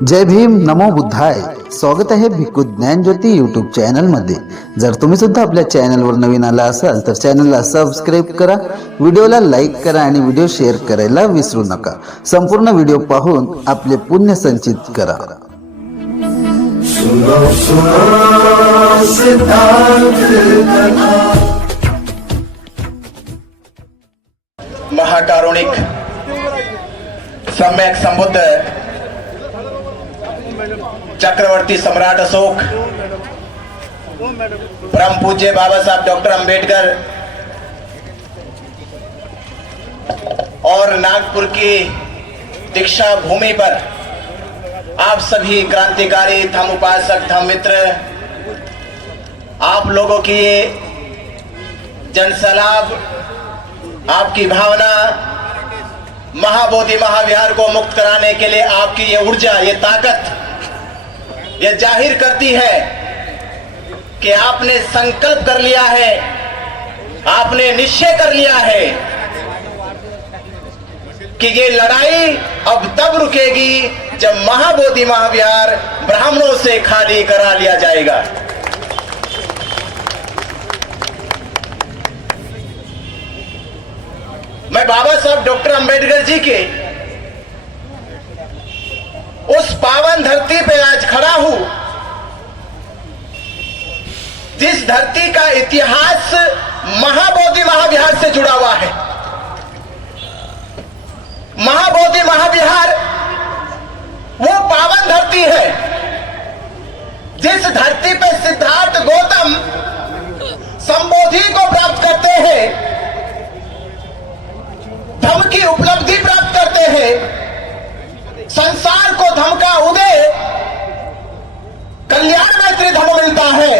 जय भीम, नमो बुद्धाय. स्वागत आहे भिक्खू ज्ञानज्योती यूट्यूब चॅनल मध्ये. जर तुम्ही सुद्धा आपल्या चॅनलवर नवीन आला असाल तर चॅनलला सबस्क्राईब करा, व्हिडिओला लाईक करा आणि व्हिडिओ शेअर करायला विसरू नका. संपूर्ण व्हिडिओ पाहून आपले पुण्य संचित करा. महाकारुणिक सम्यक संबुद्ध चक्रवर्ती सम्राट अशोक, परम पूज्य बाबा साहब डॉक्टर अंबेडकर और नागपुर की दीक्षा भूमि पर आप सभी क्रांतिकारी धम्म उपासक धम्म मित्र, आप लोगों की ये जनसलाब, आपकी भावना महाबोधि महाविहार को मुक्त कराने के लिए आपकी ये ऊर्जा, ये ताकत ये जाहिर करती है कि आपने संकल्प कर लिया है, आपने निश्चय कर लिया है कि ये लड़ाई अब तब रुकेगी जब महाबोधि महाविहार ब्राह्मणों से खाली करा लिया जाएगा. मैं बाबा साहब डॉक्टर अंबेडकर जी के उस पावन धरती पे आज खड़ा हूं जिस धरती का इतिहास महाबोधि महाविहार से जुड़ा हुआ है. महाबोधि महाविहार वो पावन धरती है जिस धरती पे सिद्धार्थ गौतम संबोधि को प्राप्त करते हैं, धम्म की उपलब्धि प्राप्त करते हैं, संसार को धम्म का उदय कल्याण मैत्री धम्म मिलता है.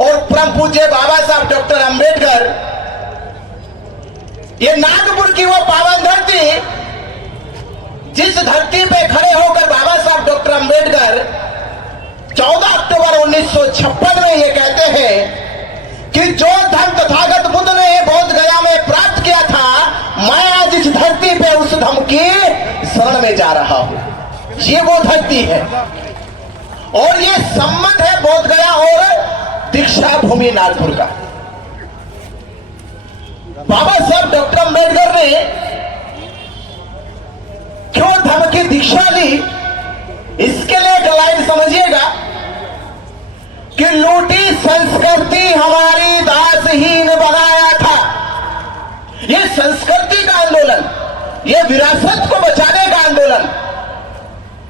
और परम पूज्य बाबा साहब डॉक्टर अंबेडकर, ये नागपुर की वो पावन धरती जिस धरती पे खड़े होकर बाबा साहब डॉक्टर अंबेडकर 14 अक्टूबर 1956 में ये कहते हैं कि जो धर्म तथागत बुद्ध ने बोध गया में प्राप्त किया था, मैं आज इस धरती पे उस धर्म की शरण में जा रहा हूं. ये वो धरती है और ये संबंध है बोध गया और दीक्षा भूमि नागपुर का. बाबा साहब डॉक्टर अंबेडकर ने क्यों धर्म की दीक्षा ली, इसके लिए एक लाइन समझिएगा कि लूटी संस्कृति हमारी दासहीन बनाया था. ये संस्कृति का आंदोलन, ये विरासत को बचाने का आंदोलन,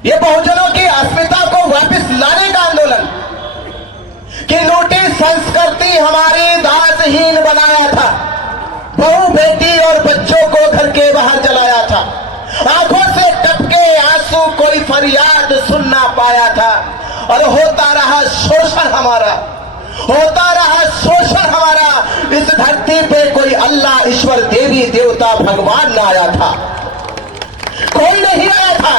ये बहुजनों की अस्मिता को वापस लाने का आंदोलन कि लूटी संस्कृति हमारी दासहीन बनाया था. बहू बेटी और बच्चों को घर के बाहर जलाया था. आंखों से टपके आंसू कोई फरियाद सुन ना पाया था. और होता रहा शोषण हमारा, होता रहा शोषण हमारा. इस धरती पे कोई अल्लाह ईश्वर देवी देवता भगवान न आया था, कोई नहीं आया था.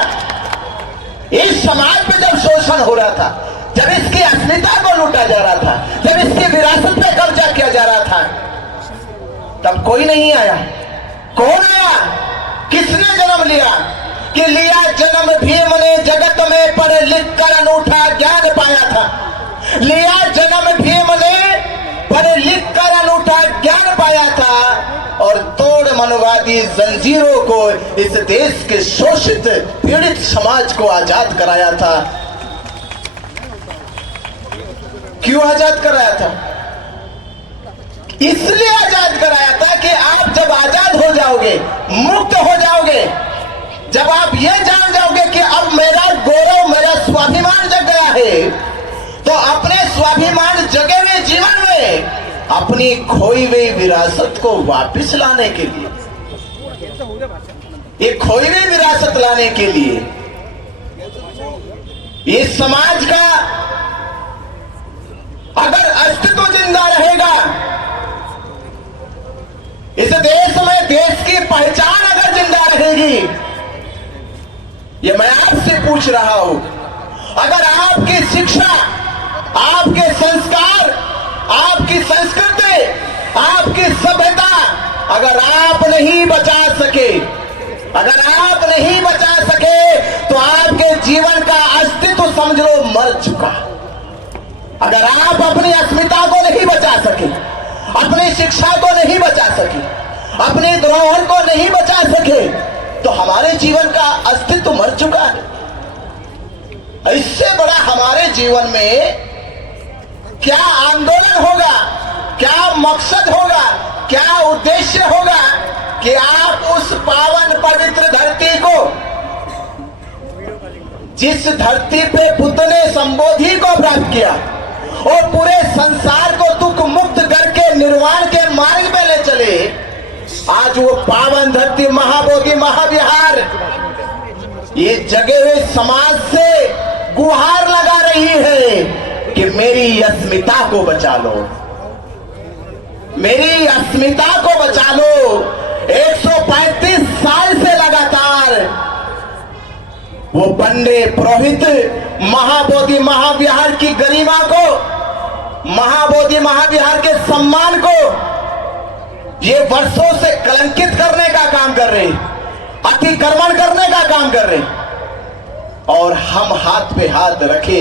इस समाज पे जब शोषण हो रहा था, जब इसकी अस्मिता को लूटा जा रहा था, जब इसकी विरासत पे कब्जा किया जा रहा था, तब कोई नहीं आया. कौन आया? किसने जन्म लिया? कि लिया जन्म भीम ने जगत में पढ़ लिख कर अनूठा ज्ञान पाया था. लिया जन्म भीम ने पढ़ लिख कर अनूठा ज्ञान पाया था और तोड़ मनवादी जंजीरों को इस देश के शोषित पीड़ित समाज को आजाद कराया था. क्यों आजाद कराया था? इसलिए आजाद कराया था कि आप जब आजाद हो जाओगे, मुक्त हो जाओगे, जब आप ये जान जाओगे कि अब मेरा गौरव, मेरा स्वाभिमान जग गया है, तो अपने स्वाभिमान जगे हुए जीवन में अपनी खोई हुई विरासत को वापस लाने के लिए, ये खोई हुई विरासत लाने के लिए इस समाज का अगर अस्तित्व जिंदा रहेगा, इस देश में देश की पहचान अगर जिंदा रहेगी, ये मैं आपसे पूछ रहा हूं, अगर आपकी शिक्षा, आपके संस्कार, आपकी संस्कृति, आपकी सभ्यता अगर आप नहीं बचा सके, अगर आप नहीं बचा सके तो जीवन का अस्तित्व समझ लो मर चुका। अगर आप अपनी अस्मिता को नहीं बचा सके, अपनी शिक्षा को नहीं बचा सके, अपनी धरोहर को नहीं बचा सके, तो हमारे जीवन का अस्तित्व मर चुका है। इससे बड़ा हमारे जीवन में क्या आंदोलन होगा, क्या मकसद होगा, क्या उद्देश्य होगा कि आप उस पावन पवित्र धरती को, जिस धरती पे बुद्ध ने संबोधि को प्राप्त किया और पूरे संसार को दुख मुक्त करके निर्वाण के मार्ग पे ले चले, आज वो पावन धरती महाबोधि महाविहार ये जगे हुए समाज से गुहार लगा रही है कि मेरी अस्मिता को बचा लो, मेरी अस्मिता को बचा लो। 135 साल से लगातार वो पंडे पुरोहित महाबोधि महाविहार की गरिमा को, महाबोधि महाविहार के सम्मान को ये वर्षों से कलंकित करने का काम कर रहे, अतिक्रमण करने का काम कर रहे, और हम हाथ पे हाथ रखे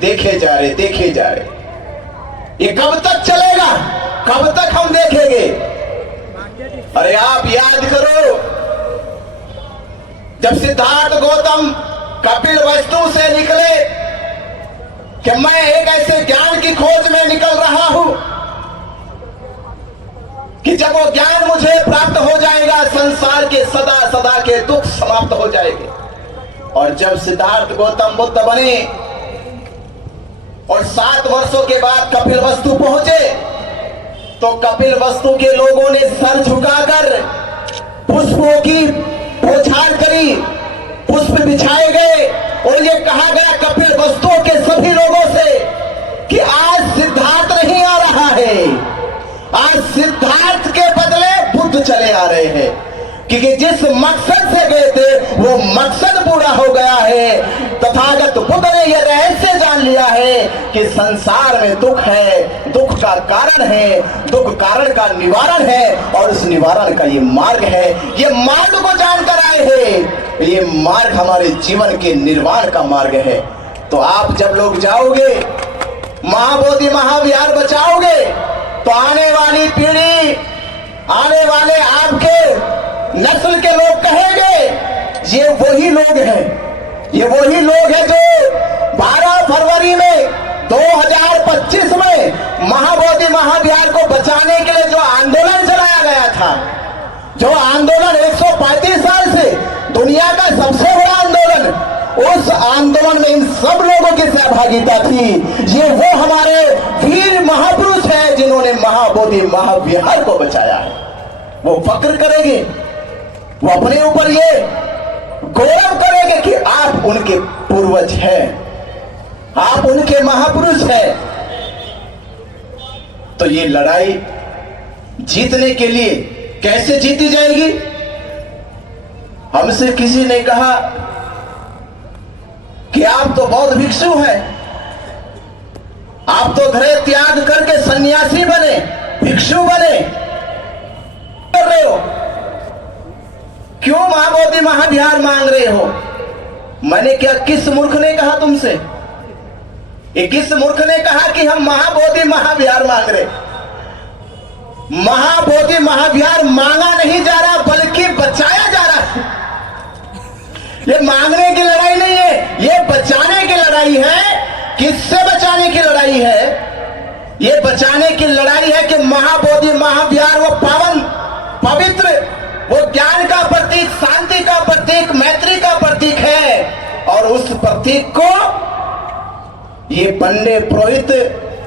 देखे जा रहे। ये कब तक चलेगा, कब तक हम देखेंगे? अरे आप याद करो, जब सिद्धार्थ गौतम कपिल वस्तु से निकले कि मैं एक ऐसे ज्ञान की खोज में निकल रहा हूं कि जब वो ज्ञान मुझे प्राप्त हो जाएगा, संसार के सदा सदा के दुख समाप्त हो जाएंगे। और जब सिद्धार्थ गौतम बुद्ध बने और 7 वर्षों के बाद कपिल वस्तु पहुंचे, तो कपिल वस्तु के लोगों ने सर झुकाकर पुष्पों की बौछार करी, पुष्प बिछाए गए और ये कहा गया कपिल वस्तुओं के सभी लोगों से कि आज सिद्धार्थ नहीं आ रहा है, आज सिद्धार्थ के बदले बुद्ध चले आ रहे हैं, क्योंकि जिस मकसद से गए थे वो मकसद पूरा हो गया है। तथागत बुद्ध ने यह रहस्य जान लिया है कि संसार में दुख है, दुख का कारण है, दुख कारण का निवारण है, और उस निवारण का ये मार्ग है। ये मार्ग को जानकर आए हैं, ये मार्ग हमारे जीवन के निर्वाण का मार्ग है। तो आप जब लोग जाओगे, महाबोधि महाविहार बचाओगे, तो आने वाली पीढ़ी, आने वाले आपके नस्ल के लोग कहेंगे ये वही लोग हैं, ये वही लोग हैं जो 12 फरवरी में 2025 में महाबोधि महाविहार को बचाने के लिए जो आंदोलन चलाया गया था, जो आंदोलन 135 साल से दुनिया का सबसे बड़ा आंदोलन, उस आंदोलन में इन सब लोगों की सहभागिता थी। ये वो हमारे वीर महापुरुष हैं जिन्होंने महाबोधि महाविहार को बचाया है। वो फक्र करेंगे, वो अपने ऊपर ये गौरव करेंगे कि आप उनके पूर्वज हैं, आप उनके महापुरुष हैं। तो ये लड़ाई जीतने के लिए कैसे जीती जाएगी? हमसे किसी ने कहा कि आप तो बौद्ध भिक्षु हैं, आप तो घरे त्याग करके सन्यासी बने, भिक्षु बने, कर रहे हो, क्यों महाबोधि महाविहार मांग रहे हो? मैंने क्या, किस मूर्ख ने कहा तुमसे? ये किस मूर्ख ने कहा कि हम महाबोधि महाविहार मांग रहे? महाबोधि महाविहार मांगा नहीं जा रहा, बल्कि बचाया जा रहा है। ये मांगने की लड़ाई नहीं है, ये बचाने की लड़ाई है। किससे बचाने की लड़ाई है? ये बचाने की लड़ाई है कि महाबोधि महाविहार वो पावन पवित्र, वो ज्ञान का प्रतीक, शांति का प्रतीक, मैत्री का प्रतीक है, और उस प्रतीक को ये पंडे पुरोहित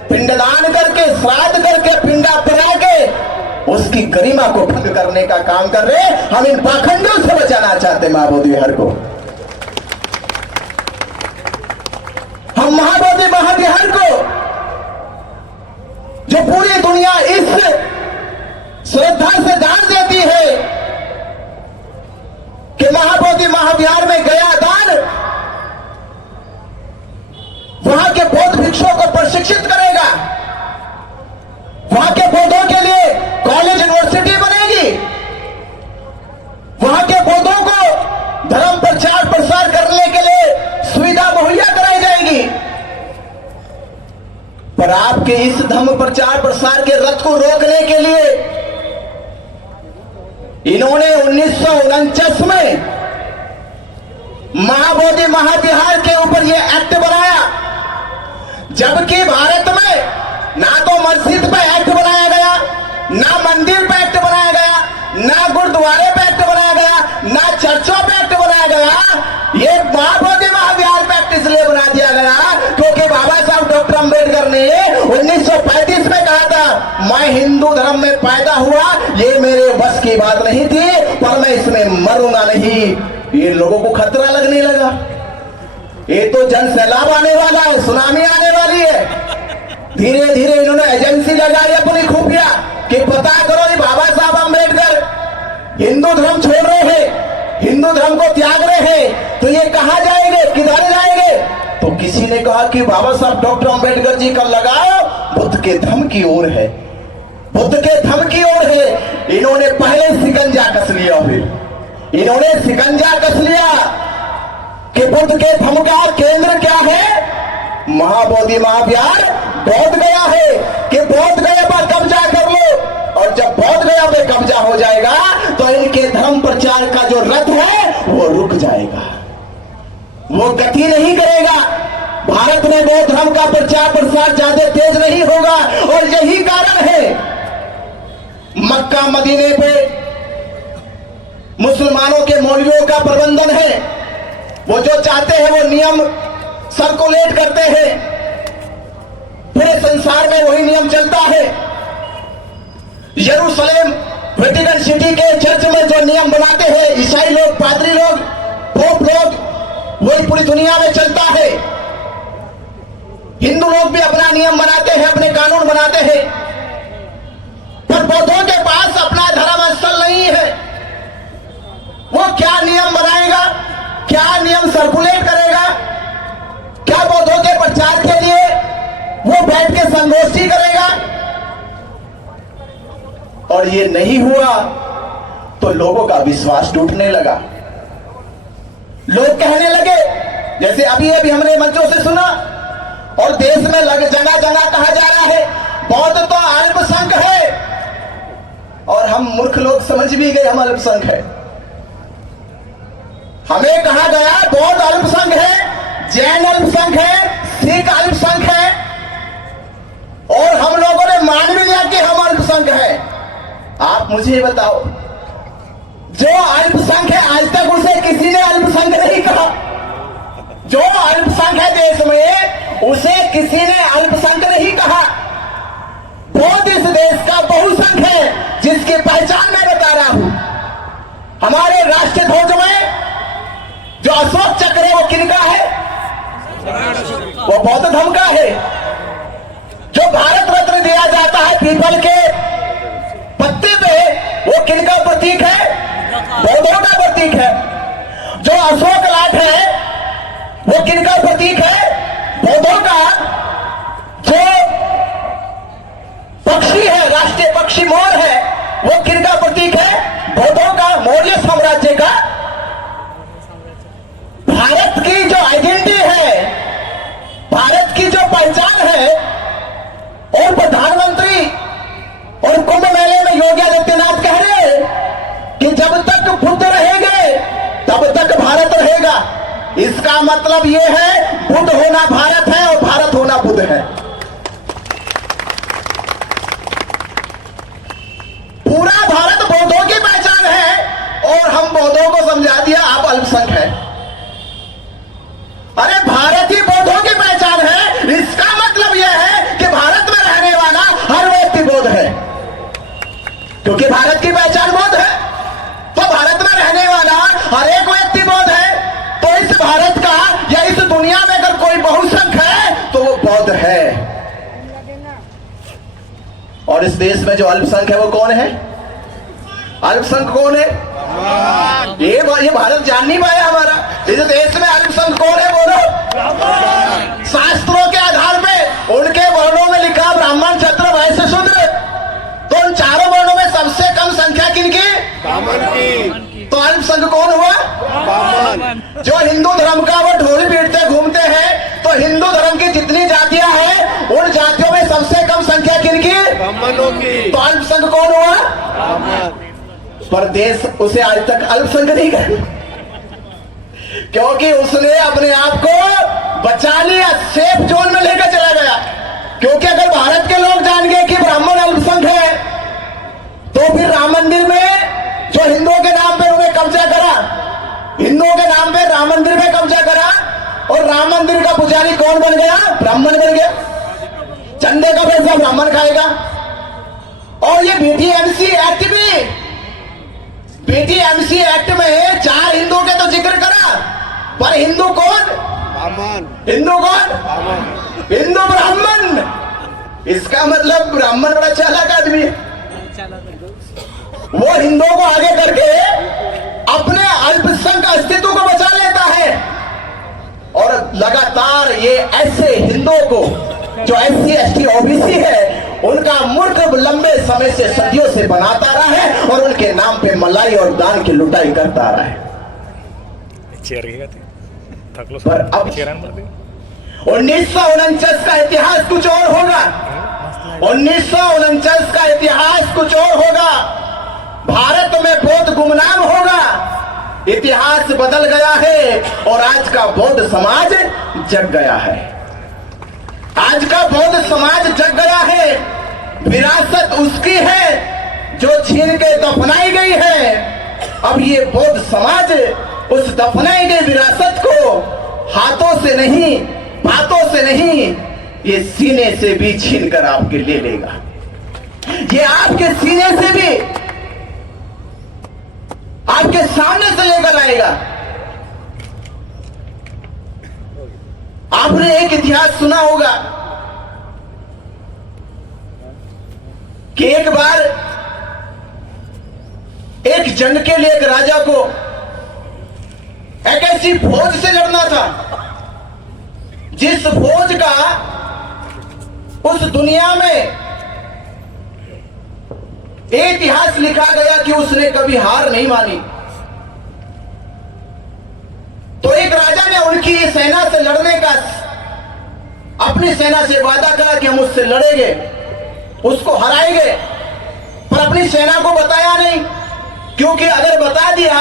पिंडदान करके, श्राद्ध करके, पिंडा पिला के उसकी गरिमा को भंग करने का काम कर रहे हैं। हम इन पाखंडों से बचाना चाहते हैं महाबोधि विहार को। हम महाबोधि महाविहार को, जो पूरी दुनिया इस श्रद्धा से दान देती है कि महाबोधि महाविहार में गया दान वहां के बौद्ध भिक्षुओं को प्रशिक्षित करेगा, वहां के बौद्धों के लिए कॉलेज यूनिवर्सिटी बनेगी, वहां के बौद्धों को धर्म प्रचार प्रसार करने के लिए आपके इस धर्म प्रचार प्रसार के रथ को रोकने के लिए इन्होंने 1949 में महाबोधि महाविहार के ऊपर यह एक्ट बनाया, जबकि भारत में ना तो मस्जिद पे एक्ट बनाया गया, ना मंदिर पे एक्ट बनाया गया, ना गुरुद्वारे पे एक्ट बनाया गया, ना चर्चों पे एक्ट बनाया गया। ये महाबोधि महाविहार पे एक्ट इसलिए बना दिया गया क्योंकि बाबा साहब डॉक्टर अंबेडकर ने 1935 में कहा था, मैं हिंदू धर्म में पैदा हुआ, ये मेरे बस की बात नहीं थी, पर मैं इसमें मरूंगा नहीं। ये लोगों को खतरा लगने लगा, ये तो जन सैलाब आने वाला है, सुनामी आने वाली है। धीरे धीरे इन्होंने एजेंसी लगाई अपनी खुफिया कि पता करो ये बाबा साहब अंबेडकर हिंदू धर्म छोड़ रहे हैं, हिंदू धर्म को त्याग रहे हैं, तो ये कहां जाएंगे, किधर जाएंगे? तो किसी ने कहा कि बाबा साहब डॉक्टर अंबेडकर जी का लगाओ बुद्ध के धर्म की ओर है, बुद्ध के धर्म की ओर है। इन्होंने पहले शिकंजा कस लिया, फिर इन्होंने शिकंजा कस लिया कि बुद्ध के धर्म का केंद्र क्या है, महाबोधि महाविहार बौद्ध गया है, कि बौद्ध गया पर कब्जा कर लो, और जब बौद्ध गया पे कब्जा हो जाएगा तो इनके धर्म प्रचार का जो रथ है वो रुक जाएगा, वो गति नहीं करेगा। भारत में बौद्ध धर्म का प्रचार प्रसार ज्यादा तेज नहीं होगा, और यही कारण है मक्का मदीने पे मुसलमानों के मौलवियों का प्रबंधन है, वो जो चाहते हैं वो नियम सर्कुलेट करते हैं, पूरे संसार में वही नियम चलता है। यरूशलेम वेटिकन सिटी के चर्च में जो नियम बनाते हैं ईसाई लोग, पादरी लोग, पोप लोग, वही पूरी दुनिया में चलता है। हिंदू लोग भी अपना नियम बनाते हैं, अपने कानून बनाते हैं, पर बौद्धों के पास अपना धर्म स्थल नहीं है। वो क्या नियम बनाएगा, क्या नियम सर्कुलेट करेगा, क्या बौद्धों के प्रचार के लिए वो बैठ के संगोष्ठी करेगा? और ये नहीं हुआ तो लोगों का विश्वास टूटने लगा। लोग कहने लगे, जैसे अभी हमने मंचों से सुना और देश में जगह जगह कहा जा रहा है बौद्ध तो अल्पसंख्यक है, और हम मूर्ख लोग समझ भी गए हम अल्पसंख्यक है। हमें कहा गया बौद्ध अल्पसंख्यक है, जैन अल्पसंख्यक है, सिख अल्पसंख्यक है, और हम लोगों ने मान भी लिया कि हम अल्पसंख्यक है। आप मुझे बताओ, जो अल्पसंख्यक है आज तक उसे किसी ने अल्पसंख्यक नहीं कहा, जो अल्पसंख्यक है देश में उसे किसी ने अल्पसंख्यक नहीं कहा। बौद्ध इस देश का बहुसंख्यक है, जिसकी पहचान मैं बता रहा हूं। हमारे राष्ट्रीय ध्वज में जो अशोक चक्र है वो किनका है? वो बौद्ध धर्म का है। जो भारत रत्न दिया जाता है पीपल के पत्ते पे, वो किनका प्रतीक है? बौद्धों का प्रतीक है। जो अशोक लाट है वो किनका प्रतीक है? बौद्धों का। जो पक्षी है, राष्ट्रीय पक्षी मोर है, वो किनका प्रतीक है? बौद्धों का, मौर्य साम्राज्य का। भारत की जो आइडेंटिटी है, भारत की जो पहचान है, और प्रधानमंत्री और कुंभ मेले में योगी आदित्यनाथ कह रहे हैं कि जब तक बुद्ध रहेंगे तब तक भारत रहेगा। इसका मतलब यह है बुद्ध होना भारत है और भारत होना बुद्ध है। पूरा भारत बौद्धों की पहचान है और हम बौद्धों को समझा दिया आप अल्पसंख्यक हैं। अरे भारत ही बौद्धों की पहचान है, इसका मतलब यह है कि भारत में रहने वाला हर व्यक्ति बौद्ध है, क्योंकि भारत की पहचान बौद्ध है, तो भारत में रहने वाला हर एक व्यक्ति बौद्ध है। तो इस भारत का या इस दुनिया में अगर कोई बहुसंख्यक है तो वो बौद्ध है। और इस देश में जो अल्पसंख्यक है वो कौन है? अल्पसंख्यक कौन है? ये भारत जान नहीं पाया हमारा। इस देश में अल्पसंख्यक कौन है? बोलो। शास्त्रों के आधार पे उनके वर्णों में लिखा ब्राह्मण, क्षत्रिय, वैश्य, शूद्र, तो उन चारों वर्णों में सबसे कम संख्या किनकी? ब्राह्मण की। तो अल्पसंख्यक कौन हुआ? ब्राह्मण। जो हिंदू धर्म का वो ढोल पीटते घूमते हैं, तो हिंदू धर्म की जितनी जातियां हैं उन जातियों में सबसे तो अल्पसंख्यक कौन हुआ? पर देश उसे आज तक अल्पसंख्यक नहीं कहा, क्योंकि उसने अपने आप को बचा लिया, सेफ जोन में लेकर चला गया। क्योंकि अगर भारत के लोग जान गए कि ब्राह्मण अल्पसंख्यक है, तो फिर राम मंदिर में जो हिंदुओं के नाम पे उन्होंने कब्जा करा, हिंदुओं के नाम पे राम मंदिर में कब्जा करा, और राम मंदिर का पुजारी कौन बन गया? ब्राह्मण बन गया। चंदे का पैसा ब्राह्मण खाएगा। और ये बीटीएमसी एक्ट भी, बीटीएमसी एक्ट में 4 हिंदुओं के तो जिक्र करा, पर हिंदू कौन? हिंदू कौन? हिंदू ब्राह्मण। इसका मतलब ब्राह्मण बड़ा चालाक आदमी है। वो हिंदुओं को आगे करके अपने अल्पसंख्यक अस्तित्व को बचा लेता है, और लगातार ये ऐसे हिंदुओं को जो SC ST OBC है, उनका मूर्ख लंबे समय से सदियों से बनाता रहा है, और उनके नाम पे मलाई और दान की लुटाई करता रहा है। पर अब 1949 का इतिहास कुछ और होगा। 1949 का इतिहास कुछ और होगा। भारत में बौद्ध गुमनाम होगा। इतिहास बदल गया है, और आज का बौद्ध समाज जग गया है। आज का बौद्ध समाज जग गया है। विरासत उसकी है जो छीन के दफनाई गई है। अब ये बौद्ध समाज उस दफनाई गई विरासत को हाथों से नहीं, बातों से नहीं, ये सीने से भी छीन कर आपके ले लेगा। ये आपके सीने से भी आपके सामने से लेकर आएगा। आपने एक इतिहास सुना होगा कि एक बार एक जंग के लिए एक राजा को एक ऐसी फौज से लड़ना था जिस फौज का उस दुनिया में इतिहास लिखा गया कि उसने कभी हार नहीं मानी। तो एक राजा ने उनकी सेना से लड़ने का अपनी सेना से वादा करा कि हम उससे लड़ेंगे, उसको हराएंगे, पर अपनी सेना को बताया नहीं, क्योंकि अगर बता दिया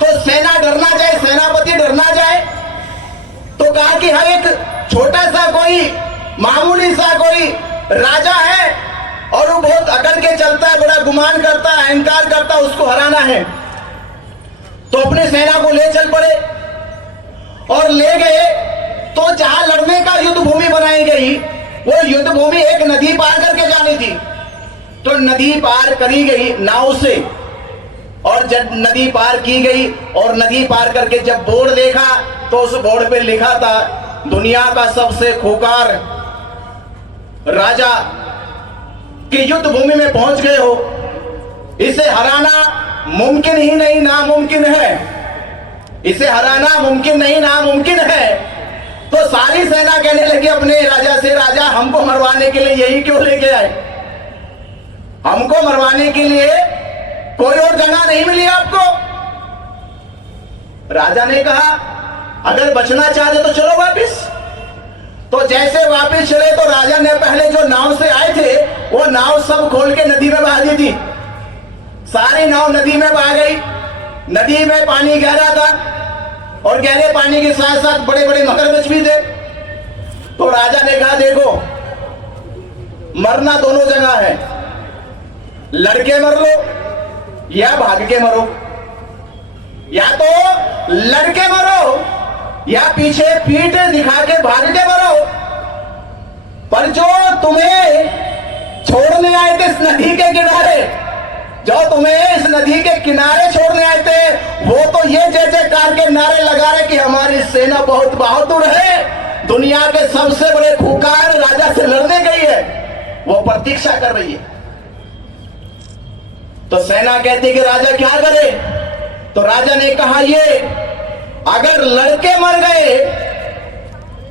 तो सेना डरना जाए, सेनापति डरना जाए। तो कहा कि हर एक छोटा सा कोई मामूली सा कोई राजा है और वो बहुत अकड़ के चलता है, बड़ा गुमान करता है, अहंकार करता है, उसको हराना है। तो अपने सेना को ले चल पड़े और ले गए। तो जहां लड़ने का युद्ध भूमि बनाई गई, वो युद्ध भूमि एक नदी पार करके जानी थी। तो नदी पार करी गई नाव से, और जब नदी पार की गई और नदी पार करके जब बोर्ड देखा तो उस बोर्ड पे लिखा था, दुनिया का सबसे खूंखार राजा कि युद्ध भूमि में पहुंच गए हो, इसे हराना मुमकिन ही नहीं, नामुमकिन है। इसे हराना मुमकिन नहीं, नामुमकिन है। तो सारी सेना कहने लगी अपने राजा से, राजा हमको मरवाने के लिए यही क्यों लेके आए? हमको मरवाने के लिए कोई और जगह नहीं मिली आपको? राजा ने कहा अगर बचना चाहते तो चलो वापिस। तो जैसे वापिस चले तो राजा ने पहले जो नाव से आए थे वो नाव सब खोल के नदी में बहा दी थी। सारी नाव नदी में बहा गई। नदी में पानी गहरा था और गहरे पानी के साथ साथ बड़े बड़े मगरमच्छ भी थे। तो राजा ने कहा देखो, मरना दोनों जगह है, लड़के मर लो या भाग के मरो। या तो लड़के मरो या पीछे पीठ दिखा के भाग के मरो। पर जो तुम्हें छोड़ने आए थे इस नदी के किनारे, जो तुम्हें इस नदी के किनारे छोड़ने आए थे, वो तो ये जय जयकार के नारे लगा रहे कि हमारी सेना बहुत बहादुर है, दुनिया के सबसे बड़े खूंखार राजा से लड़ने गई है, वो प्रतीक्षा कर रही है। तो सेना कहती कि राजा क्या करे? तो राजा ने कहा ये अगर लड़के मर गए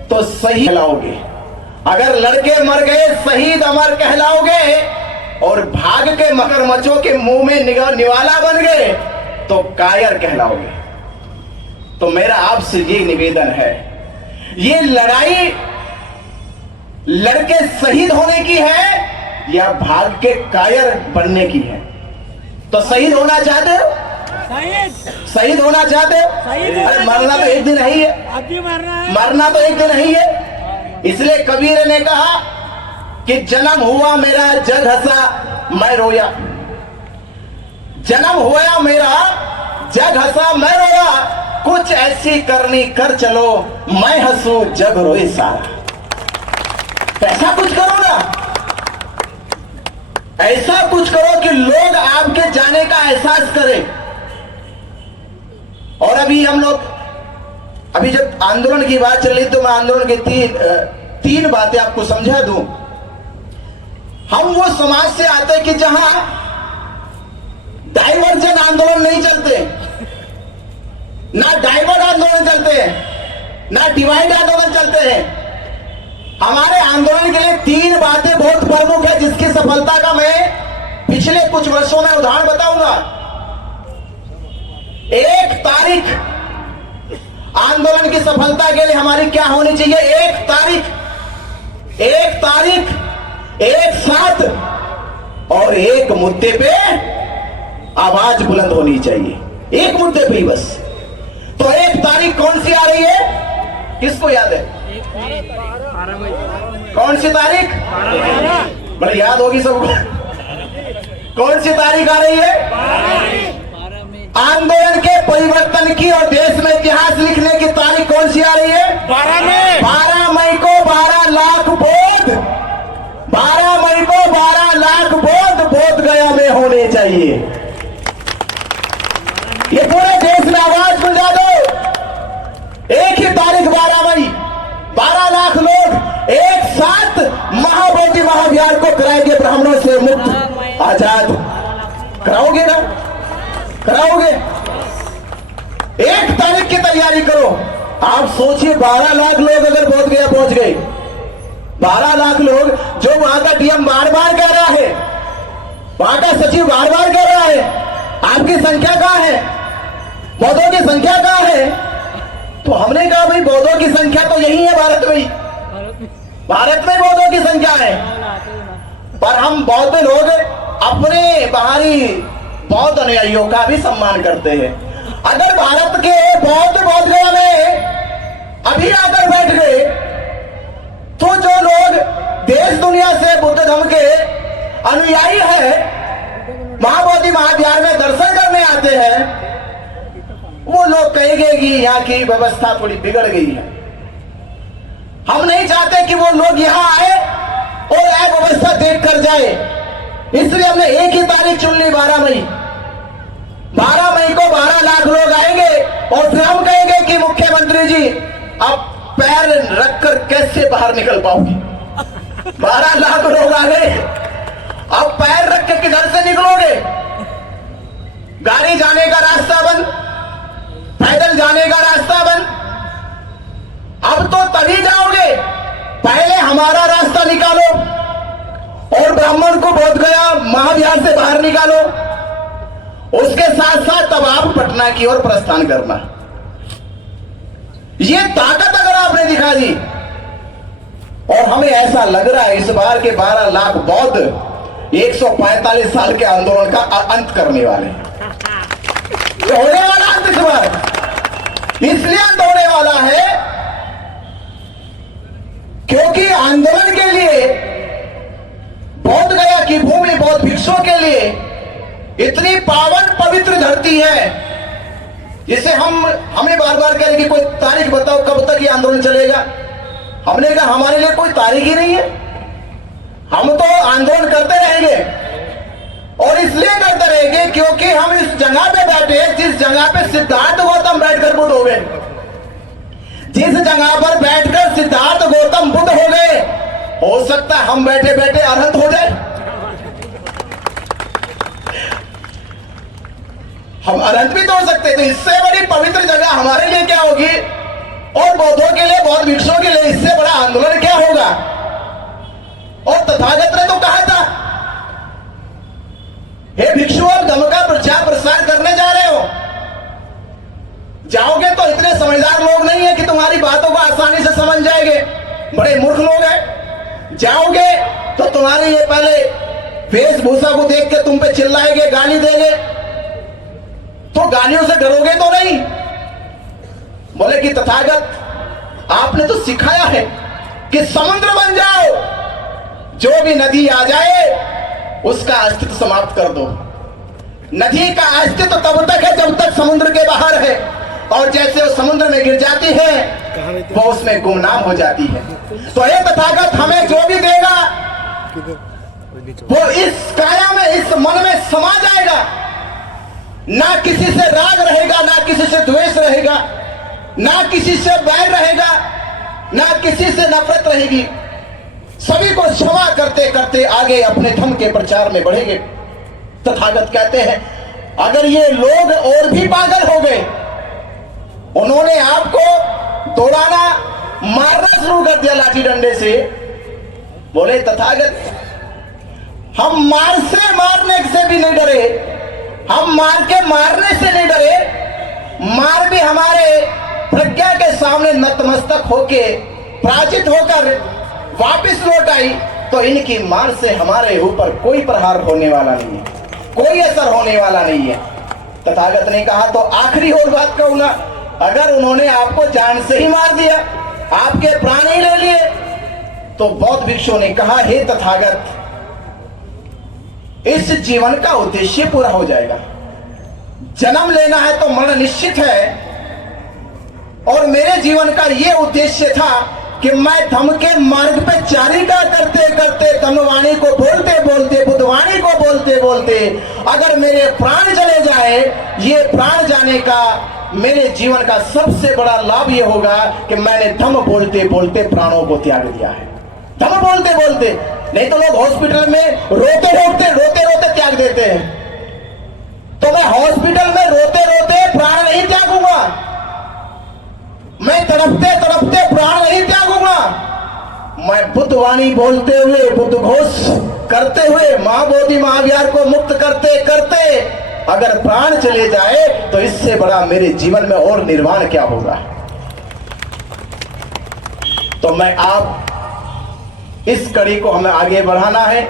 तो शहीद कहलाओगे, अगर लड़के मर गए शहीद अमर कहलाओगे, और भाग के मगरमच्छों के मुंह में निवाला बन गए तो कायर कहलाओगे। तो मेरा आपसे ये निवेदन है, ये लड़ाई लड़के शहीद होने की है या भाग के कायर बनने की है। तो शहीद होना चाहते हो? शहीद होना चाहते हो? अरे मरना तो एक दिन ही है, मरना तो एक दिन ही है। इसलिए कबीर ने कहा कि जन्म हुआ मेरा जग हंसा मैं रोया, जन्म हुआ मेरा जग हंसा मैं रोया, कुछ ऐसी करनी कर चलो मैं हंसू जग रोए सारा। ऐसा कुछ करो ना, ऐसा कुछ करो कि लोग आपके जाने का एहसास करें। और अभी हम लोग, अभी जब आंदोलन की बात चल रही तो मैं आंदोलन की तीन बातें आपको समझा दूं। हम वो समाज से आते हैं कि जहां डाइवर्जन आंदोलन नहीं चलते, ना डाइवर्ट आंदोलन चलते हैं, ना डिवाइड आंदोलन चलते हैं। हमारे आंदोलन के लिए तीन बातें बहुत प्रमुख है, जिसकी सफलता का मैं पिछले कुछ वर्षों में उदाहरण बताऊंगा। एक तारीख आंदोलन की सफलता के लिए हमारी क्या होनी चाहिए? एक तारीख, एक साथ और एक मुद्दे पे आवाज बुलंद होनी चाहिए, एक मुद्दे पे ही बस। तो एक तारीख कौन सी आ रही है? किसको याद है? कौन सी तारीख? बड़े याद होगी सबको। कौन सी तारीख आ रही है? आंदोलन के परिवर्तन की और देश में इतिहास लिखने की तारीख कौन सी आ रही है? 12 मई को 12 लाख बोध, 12 मई को 12 लाख बोध गया में होने चाहिए। ये पूरे देश में आवाज गुंजा दो। एक ही तारीख 12 मई, 12 लाख लोग एक साथ महाबोधि महाभियान को कराएंगे, ब्राह्मणों से मुक्त आजाद। कराओगे ना? कराओगे? एक तारीख की तैयारी करो। आप सोचिए 12 लाख लोग अगर बोध गया पहुंच गए, 12 लाख लोग, जो वहां का डीएम बार बार कह रहा है, वहां का सचिव बार बार कह रहा है, आपकी संख्या कहां है, बौद्धों की संख्या कहां है? तो हमने कहा भाई बौद्धों की संख्या तो यही है भारत में, भारत में बौद्धों की संख्या है। पर हम बौद्ध लोग अपने बाहरी बौद्ध अनुयायियों का भी सम्मान करते हैं। अगर भारत के बौद्ध बोध गया में अभी आकर बैठ गए तो जो लोग देश दुनिया से बुद्ध धर्म के अनुयायी है, महाबोधि महाविहार में दर्शन करने आते हैं, वो लोग कहेंगे कि यहाँ की व्यवस्था थोड़ी बिगड़ गई है। हम नहीं चाहते कि वो लोग यहाँ आए और अव्यवस्था देख कर जाए, इसलिए हमने एक ही तारीख चुन ली, 12 मई। 12 मई को 12 लाख लोग आएंगे और फिर हम कहेंगे कि मुख्यमंत्री जी आप पैर रखकर कैसे बाहर निकल पाओगे? 12 लाख लोग आ गए, अब पैर रख के किधर से निकलोगे? गाड़ी जाने का रास्ता बंद, पैदल जाने का रास्ता बंद। अब तो तभी जाओगे, पहले हमारा रास्ता निकालो और ब्राह्मण को बोध गया महाविहार से बाहर निकालो, उसके साथ साथ तब आप पटना की ओर प्रस्थान करना। ये ताकत अगर आपने दिखा दी, और हमें ऐसा लग रहा है इस बार के 12 लाख बौद्ध 145 साल के आंदोलन का अंत करने वाले हैं। होने वाला अंत इस बार इसलिए अंत होने वाला है क्योंकि आंदोलन के लिए बोध गया की भूमि बौद्ध भिक्षुओं के लिए इतनी पावन पवित्र धरती है, जिसे हमें बार बार कह रहे कि कोई तारीख बताओ कब तक ये आंदोलन चलेगा। हमने कहा हमारे लिए कोई तारीख ही नहीं है, हम तो आंदोलन करते रहेंगे। और इसलिए करते रहेंगे क्योंकि हम इस जगह पे बैठे, जिस जगह पे सिद्धार्थ गौतम बैठकर बुद्ध हो गए, जिस जगह पर बैठकर सिद्धार्थ गौतम बुद्ध हो गए, हो सकता है हम बैठे बैठे अरहंत हो जाए। हम अरहंत भी तो हो सकते थे। इससे बड़ी पवित्र जगह हमारे लिए क्या होगी, और बौद्धों के लिए, बौद्ध भिक्षुओं के लिए इससे बड़ा आंदोलन क्या होगा। और तथागत ने तो कहा था, हे भिक्षु आप धर्म का प्रचार प्रसार करने जा रहे हो, जाओगे तो इतने समझदार लोग नहीं है कि तुम्हारी बातों को आसानी से समझ जाएंगे, बड़े मूर्ख लोग हैं। जाओगे तो तुम्हारे ये पहले वेशभूषा को देख के तुम पे चिल्लाएंगे, गाली देंगे, तो गालियों से डरोगे तो नहीं। बोले कि तथागत आपने तो सिखाया है कि समुद्र बन जाओ, जो भी नदी आ जाए उसका अस्तित्व समाप्त कर दो। नदी का अस्तित्व तब तक है जब तक समुद्र के बाहर है, और जैसे वो समुद्र में गिर जाती है वो उसमें गुमनाम हो जाती है। तो हे तथागत हमें जो भी देगा वो इस काया में, इस मन में समा जाएगा। ना किसी से राग रहेगा, ना किसी से द्वेष रहेगा, ना किसी से बैर रहेगा, ना किसी से नफरत रहेगी। सभी को क्षमा करते करते आगे अपने धर्म के प्रचार में बढ़ेंगे। तथागत कहते हैं अगर ये लोग और भी पागल हो गए, उन्होंने आपको दौड़ाना मारना शुरू कर दिया लाठी डंडे से। बोले तथागत हम मार से मारने से भी नहीं डरे, हम मार के मारने से नहीं डरे, मार भी हमारे प्रज्ञा के सामने नतमस्तक होके पराजित होकर वापस लौट आई, तो इनकी मार से हमारे ऊपर कोई प्रहार होने वाला नहीं है, कोई असर होने वाला नहीं है। तथागत ने कहा तो आखिरी और बात कहूंगा, अगर उन्होंने आपको जान से ही मार दिया, आपके प्राण ही ले लिए, तो बौद्ध भिक्षु ने कहा हे तथागत इस जीवन का उद्देश्य पूरा हो जाएगा। जन्म लेना है तो मरण निश्चित है, और मेरे जीवन का यह उद्देश्य था कि मैं धम्म के मार्ग पे चारिका करते करते धम्मवाणी को बोलते बोलते, बुद्धवाणी को बोलते बोलते अगर मेरे प्राण चले जाए, ये प्राण जाने का मेरे जीवन का सबसे बड़ा लाभ ये होगा कि मैंने धम्म बोलते बोलते प्राणों को त्याग दिया है। धम्म बोलते बोलते, नहीं तो लोग हॉस्पिटल में रोते रोते त्याग देते हैं, तो मैं हॉस्पिटल में रोते रोते प्राण नहीं त्यागूंगा, मैं तड़पते तड़पते प्राण नहीं त्यागूंगा। मैं बुद्धवाणी बोलते हुए, बुद्ध घोष करते हुए, महाबोधि महाविहार को मुक्त करते करते अगर प्राण चले जाए तो इससे बड़ा मेरे जीवन में और निर्वाण क्या होगा। तो मैं आप इस कड़ी को हमें आगे बढ़ाना है,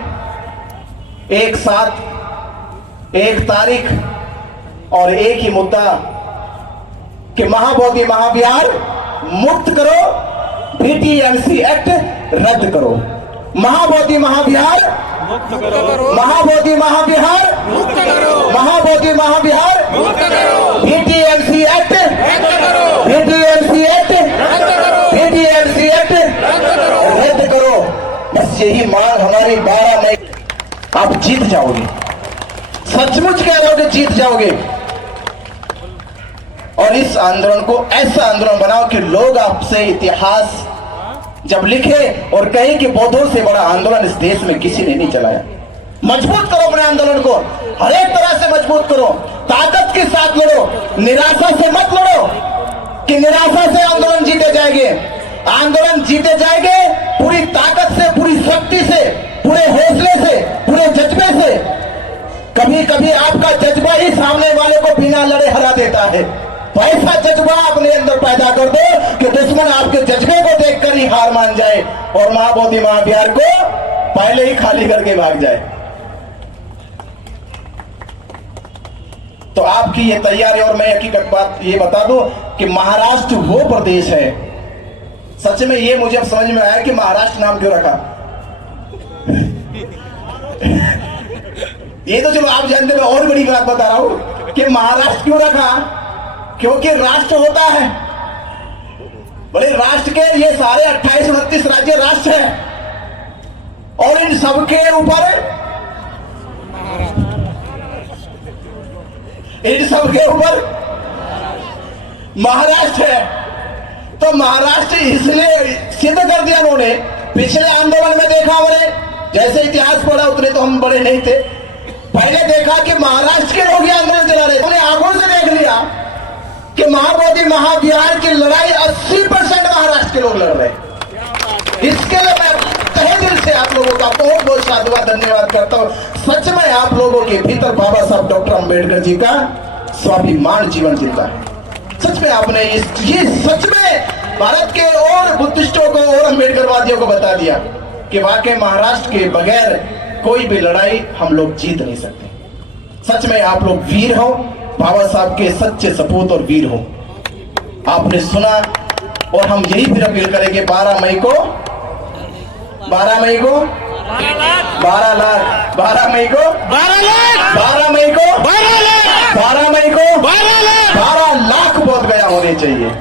एक साथ, एक तारीख और एक ही मुद्दा कि महाबोधि महाविहार मुक्त करो, बीटीएमसी एक्ट रद्द करो, महाबोधि महाविहार मुक्त करो, महाबोधि महाविहार मुक्त करो, महाबोधि महाविहार मुक्त करो, बीटीएमसी एक्ट रद्द करो, बीटीएमसी एक्ट रद्द करो, बीटीएमसी एक्ट रद्द करो। बस यही मांग हमारी 12 मई, आप जीत जाओगे, सचमुच कह रहे हो कि जीत जाओगे। और इस आंदोलन को ऐसा आंदोलन बनाओ कि लोग आपसे इतिहास जब लिखे और कहे कि बौद्धों से बड़ा आंदोलन इस देश में किसी ने नहीं चलाया। मजबूत करो अपने आंदोलन को, हर एक तरह से मजबूत करो, ताकत के साथ लड़ो, निराशा से मत लड़ो कि निराशा से आंदोलन जीते जाएंगे। आंदोलन जीते जाएंगे पूरी ताकत से, पूरी शक्ति से, पूरे हौसले से, पूरे जज्बे से। कभी कभी आपका जज्बा ही सामने वाले को बिना लड़े हरा देता है। तो ऐसा जज्बा अपने अंदर पैदा कर दो कि दुश्मन आपके जज्बे को देखकर ही हार मान जाए और महाबोधि महाविहार को पहले ही खाली करके भाग जाए। तो आपकी ये तैयारी, और मैं हकीकत बात ये बता दूं कि महाराष्ट्र वो प्रदेश है, सच में ये मुझे अब समझ में आया कि महाराष्ट्र नाम क्यों रखा। ये तो चलो आप जानते, मैं और बड़ी बात बता रहा हूं कि महाराष्ट्र क्यों रखा, क्योंकि राष्ट्र होता है। बोले राष्ट्र के ये सारे 28-29 राज्य राष्ट्र हैं और इन सबके ऊपर, इन सबके ऊपर महाराष्ट्र है। तो महाराष्ट्र इसलिए सिद्ध कर दिया उन्होंने। पिछले आंदोलन में देखा हमने, जैसे इतिहास पढ़ा उतने तो हम बड़े नहीं थे, पहले देखा कि महाराष्ट्र के लोग ये आंदोलन चला रहे, उन्हें आंखों से देख लिया कि महाबोधि महाविहार की लड़ाई 80% महाराष्ट्र के लोग लड़ रहे हैं। इसके लिए मैं तहे दिल से आप लोगों का बहुत बहुत साधुवाद धन्यवाद करता हूं। सच में आप लोगों के भीतर बाबा साहब डॉक्टर अंबेडकर जी का स्वाभिमान जीवन जीता है। सच में आपने ये सच में भारत के और बुद्धिस्टों को और अंबेडकरवादियों को बता दिया कि वाकई महाराष्ट्र के बगैर कोई भी लड़ाई हम लोग जीत नहीं सकते। सच में आप लोग वीर हो, बाबा साहब के सच्चे सपूत और वीर हो। आपने सुना और हम यही फिर अपील करेंगे 12 मई को 12 मई को 12 लाख 12 मई को 12 लाख 12 मई को 12 लाख 12 मई को 12 लाख बोध गया होने चाहिए।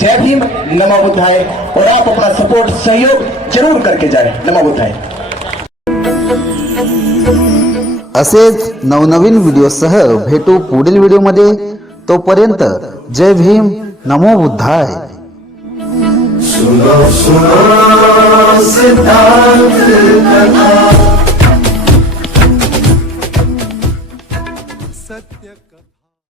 जय भीम, नमो बुद्धाय। और आप अपना सपोर्ट सहयोग जरूर करके जाए। नमो बुद्धाय। असेच नवनवीन व्हिडिओसह भेटू पुढील व्हिडिओमध्ये। तोपर्यंत जय भीम, नमो बुद्धाय। सुनो सुनो सिद्धांत कथा।